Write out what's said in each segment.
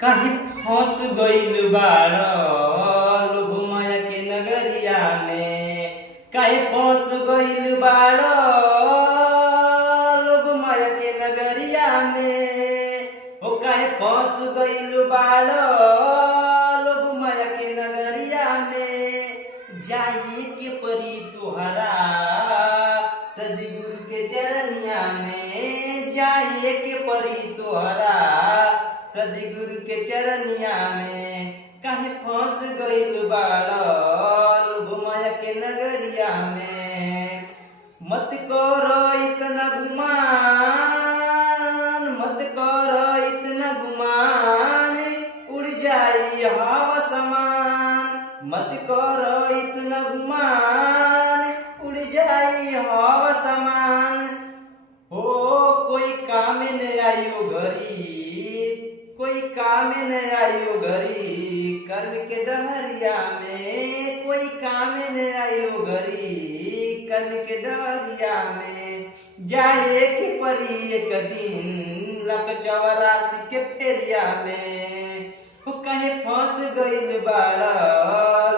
काहे फंस गइल बाड़ लोभ माया के नगरिया में। काहे फंस गइल बाड़ लोभ माया के नगरिया में। हो काहे फंस गइल बाड़ लोभ माया के नगरिया में। जाई के परी तुहरा सदगुरु के चरनिया में। जाई के परी तुहरा सदगुरु के चरनिया में। काहे फंस गइल बाड़ लोभ माया के नगरिया में। मत करो इतना गुमान, मत करो इतना गुमान, उड़ जाई हवा समान। मत करो इतना गुमान, उड़ जाई हवा समान। हो कोई काम न आयो घरी, कोई काम न आयो घरी, कर्म के डहरिया में। कोई काम न आयो घरी, कर्म के डहरिया में। जाए के परी एक दिन लक 84 के फेरिया में। हो कहे फंस गइल बाड़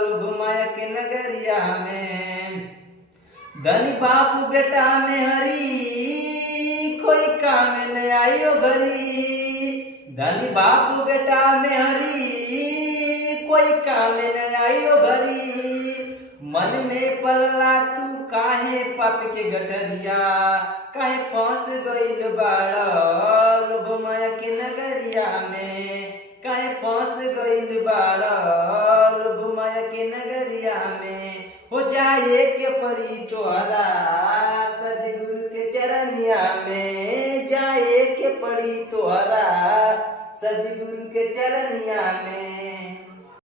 लोभ माया के नगरिया में। धनी बापू बेटा में हरी, कोई काम न आयो घरी। धनी बापू बेटा में हरी, कोई काम न आयो घरी। मन में पलला तू काहे पाप के गठरिया। काहे फंस गइल बाड़ लोभ माया के नगरिया में। काहे फंस गइल बाड़ लोभ माया के नगरिया में। हो जाए के परी तोहरा सदगुरु के चरनिया में। जाए के पड़ी तोहरा सदगुरु के चरनिया में।